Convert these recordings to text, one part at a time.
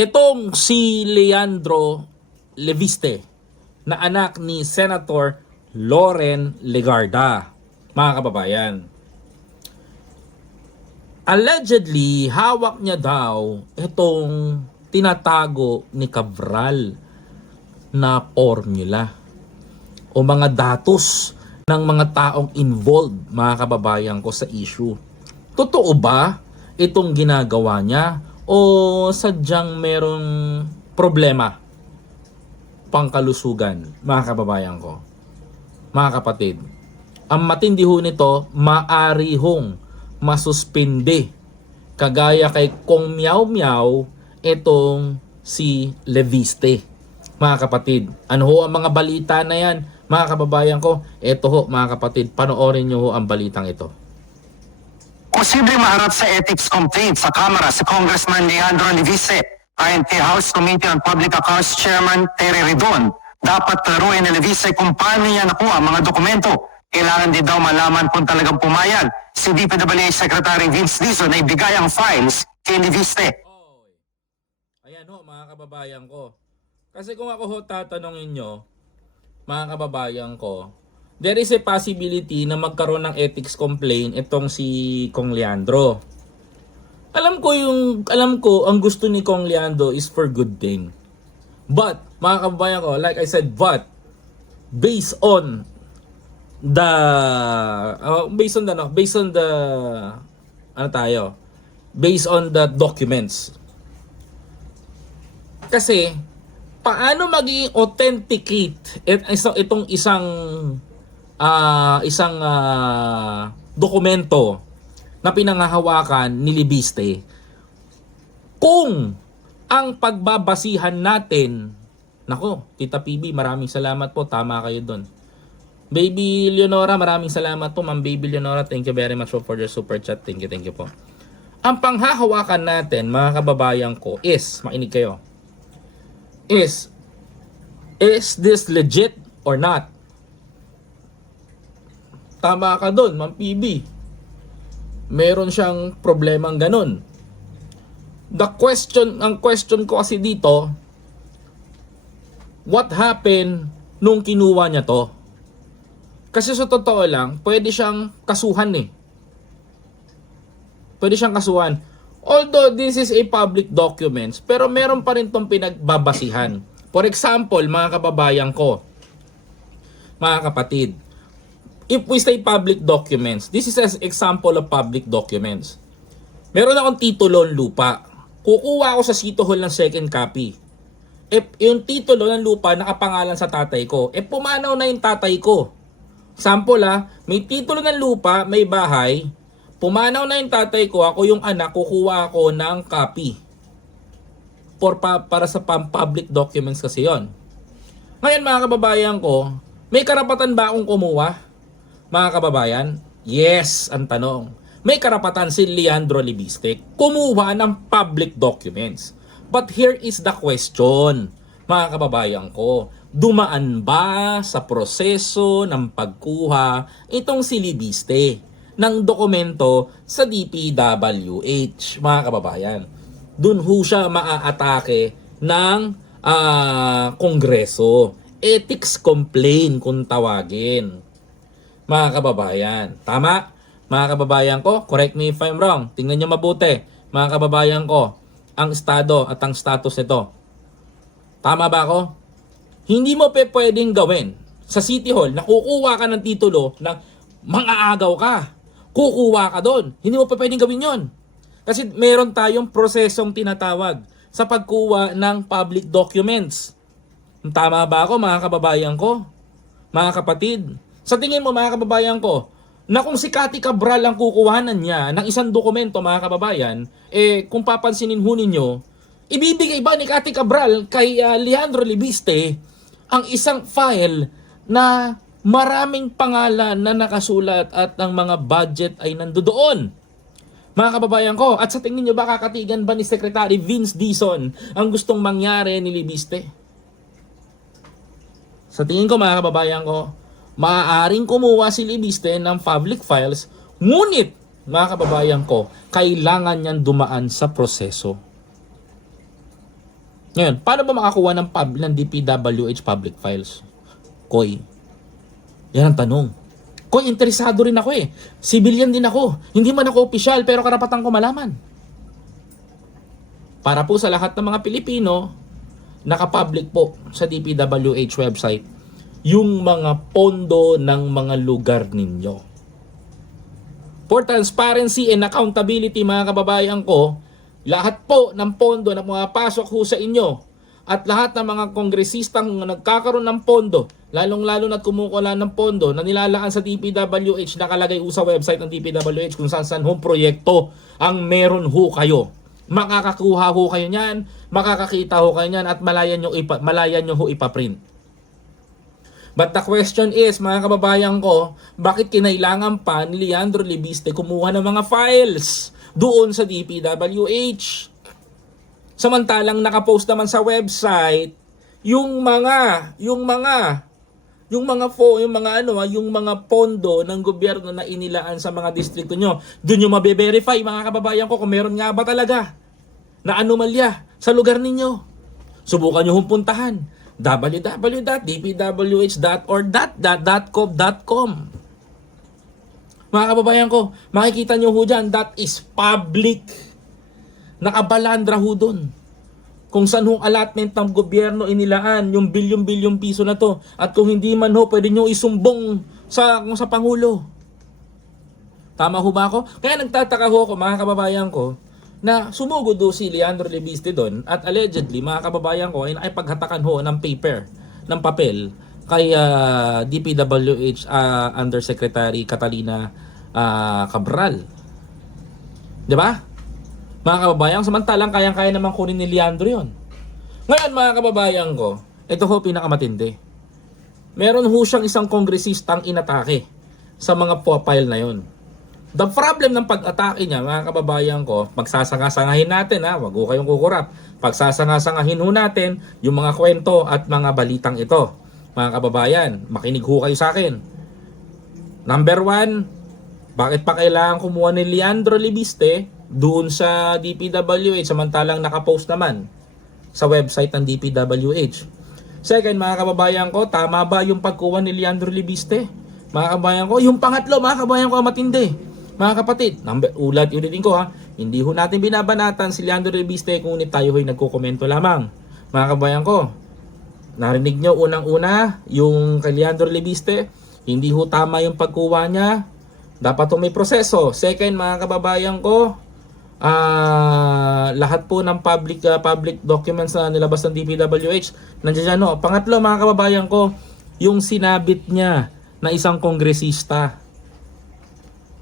Itong si Leandro Leviste na anak ni Senator Loren Legarda, mga kababayan. Allegedly, hawak niya daw itong tinatago ni Cabral na formula o mga datos ng mga taong involved, mga kababayan ko, sa issue. Totoo ba itong ginagawa niya o sadyang merong problema pangkalusugan, mga kababayan ko? Mga kapatid, ang matindi ho nito, maari hong masuspinde kagaya kay Kong Miao Miao itong si Leviste. Mga kapatid, ano ho ang mga balita na yan, mga kababayan ko? Ito ho, mga kapatid, panoorin nyo ho ang balitang ito. Posibleng maharap sa ethics complaint sa Kamara si Congressman Leandro Leviste. Ayon kay House Committee on Public Accounts Chairman Terry Ridon, dapat klaruhin ni Leviste kung paano niya nakuha ang mga dokumento. Kailangan din daw malaman kung talagang pumayag si DPWH Secretary Vince Dizon na ibigay ang files kay Leviste. Ayan ho, mga kababayan ko. Kasi kung ako ho tatanungin nyo, mga kababayan ko, there is a possibility na magkaroon ng ethics complaint itong si Kong Leandro. Alam ko ang gusto ni Kong Leandro is for good thing. But, mga kababayan ko, like I said, based on the documents. Kasi paano maging authenticate itong isang dokumento na pinangahawakan ni Leviste kung ang pagbabasihan natin, nako, Tita PB, maraming salamat po, tama kayo doon. Baby Leonora, maraming salamat po. Ma'am Baby Leonora, thank you very much for your super chat. Thank you po. Ang panghahawakan natin, mga kababayan ko, is, makinig kayo, is this legit or not? Tama ka doon, Ma'am PB. Meron siyang problemang ganun. Ang question ko kasi dito, what happened nung kinuha niya to? Kasi sa totoo lang, pwede siyang kasuhan eh. Pwede siyang kasuhan. Although this is a public documents, pero meron pa rin tong pinagbabasihan. For example, mga kababayan ko, mga kapatid, if we say public documents, this is an example of public documents. Meron akong titulo ng lupa. Kukuha ako sa City Hall ng second copy. If yung titulo ng lupa nakapangalan sa tatay ko, pumanaw na yung tatay ko. Sample may titulo ng lupa, may bahay, pumanaw na yung tatay ko, ako yung anak, kukuha ako ng copy. Para sa public documents kasi yon. Ngayon, mga kababayan ko, may karapatan ba akong kumuha? Mga kababayan, yes ang tanong. May karapatan si Leandro Leviste kumuha ng public documents. But here is the question, mga kababayan ko. Dumaan ba sa proseso ng pagkuha itong si Leviste ng dokumento sa DPWH, mga kababayan? Doon ho siya maaatake ng Kongreso. Ethics complaint kung tawagin. Mga kababayan, tama? Mga kababayan ko, correct me if I'm wrong. Tingnan nyo mabuti, mga kababayan ko, ang estado at ang status nito. Tama ba ako? Hindi mo pwedeng gawin sa City Hall na kukuha ka ng titulo na mang-aagaw ka. Kukuha ka doon. Hindi mo pwedeng gawin yon. Kasi meron tayong prosesong tinatawag sa pagkuha ng public documents. Tama ba ako, mga kababayan ko? Mga kapatid? Sa tingin mo, mga kababayan ko, na kung si Cathy Cabral ang kukuhanan niya ng isang dokumento, mga kababayan, kung papansinin ho ninyo, ibibigay ba ni Cathy Cabral kay Leandro Leviste ang isang file na maraming pangalan na nakasulat at ang mga budget ay nandoon? Mga kababayan ko, at sa tingin nyo ba kakatigan ba ni Secretary Vince Dizon ang gustong mangyari ni Leviste? Sa tingin ko, mga kababayan ko, maaaring kumuha si Leviste ng public files, ngunit, mga kababayan ko, kailangan niyan dumaan sa proseso. Ngayon, paano ba makakuha ng DPWH public files? Koy, yan ang tanong. Koy, interesado rin ako eh. Civilian din ako. Hindi man ako opisyal, pero karapatan ko malaman. Para po sa lahat ng mga Pilipino, nakapublic po sa DPWH website yung mga pondo ng mga lugar ninyo. For transparency and accountability, mga kababayan ko, lahat po ng pondo na pumapasok ho sa inyo at lahat ng mga kongresistang nagkakaroon ng pondo, lalong-lalo na kumukuha ng pondo na nilalaan sa DPWH, nakalagay ho sa website ng DPWH kung saan hong proyekto ang meron ho kayo. Makakakuha ho kayo niyan, makakakita ho kayo niyan at malayan nyo ho ipaprint. But the question is, mga kababayan ko, bakit kinailangan pa ni Leandro Libiste kumuha ng mga files doon sa DPWH? Samantalang nakapost naman sa website yung mga pondo ng gobyerno na inilaan sa mga distrito nyo. Doon nyo mabe-verify, mga kababayan ko, kung meron nga ba talaga na anomalya sa lugar ninyo. Subukan nyo humpuntahan www.dpwh.org.gov.com. Mga kababayan ko, makikita nyo ho dyan, that is public. Nakabalandra ho dun kung saan hong allotment ng gobyerno inilaan yung bilyon-bilyong piso na to. At kung hindi man ho, pwede nyo isumbong sa Pangulo. Tama ho ba ako? Kaya nagtataka ho ako, mga kababayan ko, na sumugod do si Leandro Libiste doon at allegedly, mga kababayan ko, ay paghatakan ho ng papel kay DPWH Undersecretary Catalina Cabral. 'Di ba? Mga kababayan, samantalang kayang-kaya naman kunin ni Leandro yon. Ngayon, mga kababayan ko, ito ho pinakamatindi. Meron ho siyang isang kongresistang inatake sa mga profile na yon. The problem ng pag-atake niya, mga kababayan ko, pagsasanga-sangahin natin, wag ho kayong kukurap. Pagsasanga-sangahin ho natin yung mga kwento at mga balitang ito. Mga kababayan, makinig ho kayo sa akin. Number 1, bakit pa kailangan kumuha ni Leandro Libiste doon sa DPWH samantalang nakapost naman sa website ng DPWH? Second, mga kababayan ko, tama ba yung pagkuha ni Leandro Libiste? Mga kababayan ko, yung pangatlo, mga kababayan ko, matindi. Mga kapatid, ulitin ko hindi ho natin binabanatan si Leandro Libiste, ngunit tayo ho'y nagkukomento lamang. Mga kabayan ko, narinig nyo unang-una yung kay Leandro Libiste, hindi ho tama yung pagkuha niya, dapat ho may proseso. Second, mga kababayan ko, lahat po ng public documents na nilabas ng DPWH, nandiyan dyan ho. Pangatlo, mga kababayan ko, yung sinabit niya na isang kongresista,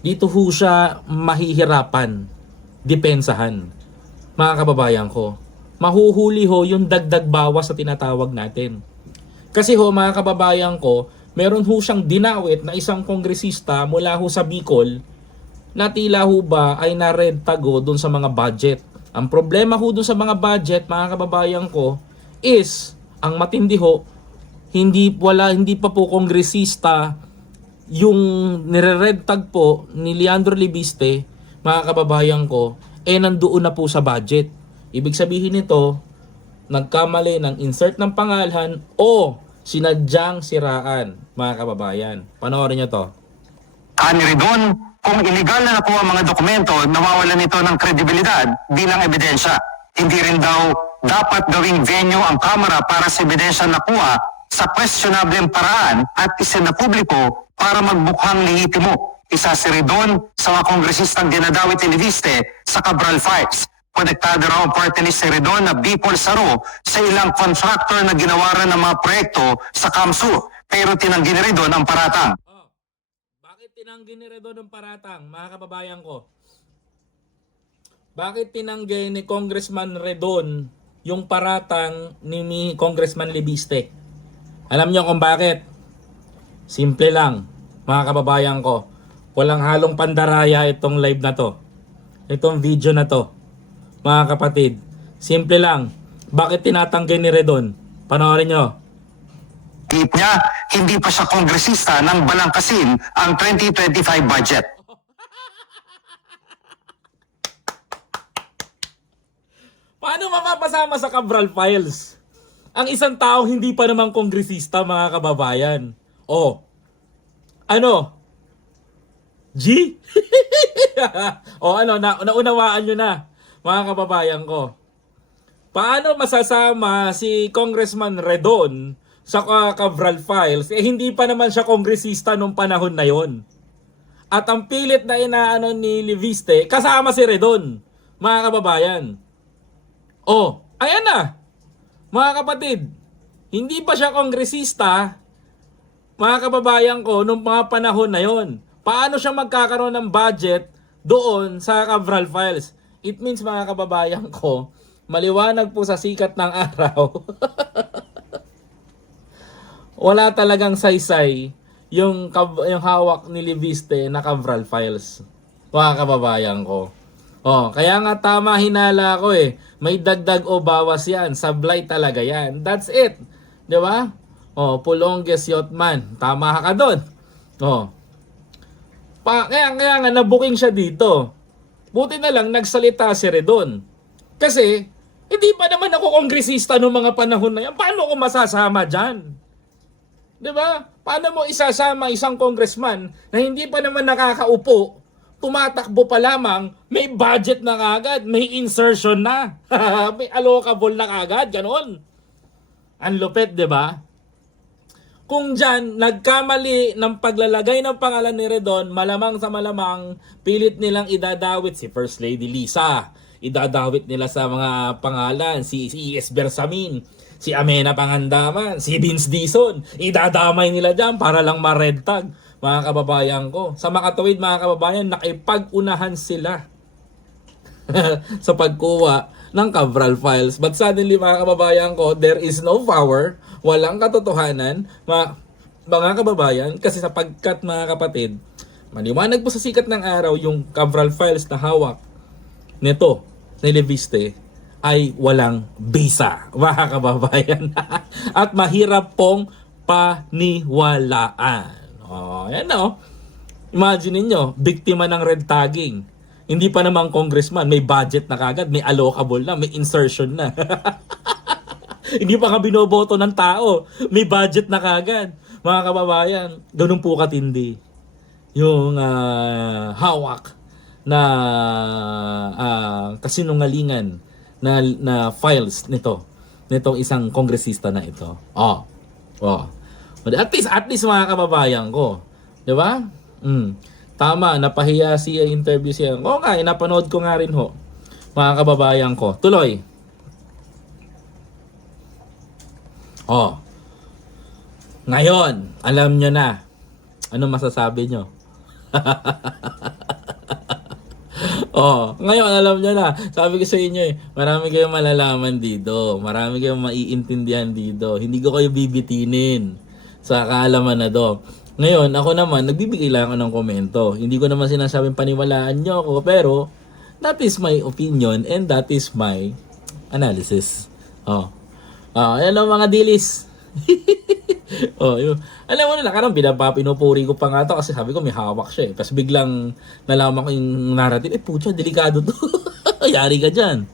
dito ho siya mahihirapan depensahan, mga kababayan ko. Mahuhuli ho yung dagdag bawas sa tinatawag natin. Kasi ho, mga kababayan ko, meron ho siyang dinawit na isang kongresista mula ho sa Bicol na tila ho ba ay na-red tag ho dun sa mga budget. Ang problema ho dun sa mga budget, mga kababayan ko, is ang matindi ho, hindi pa po kongresista yung nire-red tag po ni Leandro Libiste, mga kababayan ko, nandoon na po sa budget. Ibig sabihin nito, nagkamali ng insert ng pangalan o sinadyang siraan, mga kababayan. Panoorin nyo to. Ani Ridon, kung iligal na nakuha ang mga dokumento, nawawalan nito ng kredibilidad bilang ebidensya. Hindi rin daw dapat gawing venue ang Kamara para sa ebidensya nakuha sa questionable paraan at isinapubliko para magbukhang lehitimo. Isa si Ridon sa mga kongresistang dinadawit ni Libiste sa Cabral Files. Konektado raw ang party ni Ridon na Bicol Saro sa ilang contractor na ginawaran ng mga proyekto sa Kamsur. Pero tinanggi ni Ridon ang paratang. Bakit tinanggi ni Ridon ang paratang, mga kababayan ko? Bakit tinanggi ni Congressman Ridon yung paratang ni Congressman Libiste? Alam niyo kung bakit? Simple lang, mga kababayan ko. Walang halong pandaraya itong live na to. Itong video na to. Mga kapatid, simple lang. Bakit tinatanggi ni Ridon? Panoorin nyo. Tip niya, hindi pa siya kongresista nang balangkasin ang 2025 budget. Paano mapapasama sa Cabral Files ang isang tao hindi pa naman kongresista, mga kababayan? Oh, ano? G? O ano, naunawaan nyo na, mga kababayan ko. Paano masasama si Congressman Redon sa Cabral Files? Eh, hindi pa naman siya kongresista nung panahon na yon. At ang pilit na inaano ni Leviste, kasama si Redon, mga kababayan. Oh, ayan na, mga kapatid. Hindi pa siya kongresista, mga kababayan ko, nung mga panahon na yon. Paano siya magkakaroon ng budget doon sa Cabral Files? It means, mga kababayan ko, maliwanag po sa sikat ng araw. Wala talagang saysay yung hawak ni Leviste na Cabral Files. Mga kababayan ko. Oh, kaya nga tama hinala ko eh. May dagdag o bawas yan. Sablay talaga yan. That's it. 'Di ba? Oh, Pulongges Yotman. Tama ka doon. Oh. Kaya nga nabuking siya dito. Buti na lang nagsalita si Redon. Kasi hindi pa naman ako kongresista noong mga panahon na yan. Paano ko masasama dyan? 'Di ba? Paano mo isasama isang congressman na hindi pa naman nakakaupo, tumatakbo pa lamang, may budget na kagad, may insertion na, may allocable na kagad, ganon. Ang lupit, 'di ba? Kung dyan, nagkamali ng paglalagay ng pangalan ni Redon, malamang sa malamang, pilit nilang idadawit si First Lady Lisa. Idadawit nila sa mga pangalan, si E.S. Bersamin, si Amena Pangandaman, si Vince Dizon. Idadamay nila dyan para lang ma-red tag, mga kababayan ko. Sa makatuwid, mga kababayan, nakipag-unahan sila sa pagkuha ng Cabral Files. But suddenly, mga kababayan ko, there is no power, walang katotohanan, mga kababayan, kasi sapagkat, mga kapatid, maliwanag po sa sikat ng araw yung Cabral Files na hawak nito, ni Leviste, ay walang bisa, mga kababayan. At mahirap pong paniwalaan. Oh, yan o. Imagine niyo, biktima ng red tagging. Hindi pa naman congressman, may budget na kagad, may allocable na, may insertion na. Hindi pa nga binoboto ng tao, may budget na kagad. Mga kababayan, ganun po katindi yung hawak na kasinungalingan na files nitong isang kongresista na ito. Oh. At least mga kababayan ko, 'di ba? Tama, napahiya siya interview siya. Oo nga, napanood ko nga rin ho. Mga kababayan ko. Tuloy. Oh. Ngayon, alam nyo na. Ano masasabi nyo? Oh, ngayon alam nyo na. Sabi ko sa inyo marami kayong malalaman dito. Marami kayong maiintindihan dito. Hindi ko kayo bibitinin sa kaalaman na do. Ngayon, ako naman, nagbibigay lang ako ng komento. Hindi ko naman sinasabing paniwalaan nyo ako, pero that is my opinion and that is my analysis. Hello mga dilis. Alam mo na, nakarang pinupuri ko pa nga to kasi sabi ko may hawak siya eh. Tapos biglang nalaman ko yung narrative, putya, delikado to. Yari ka dyan.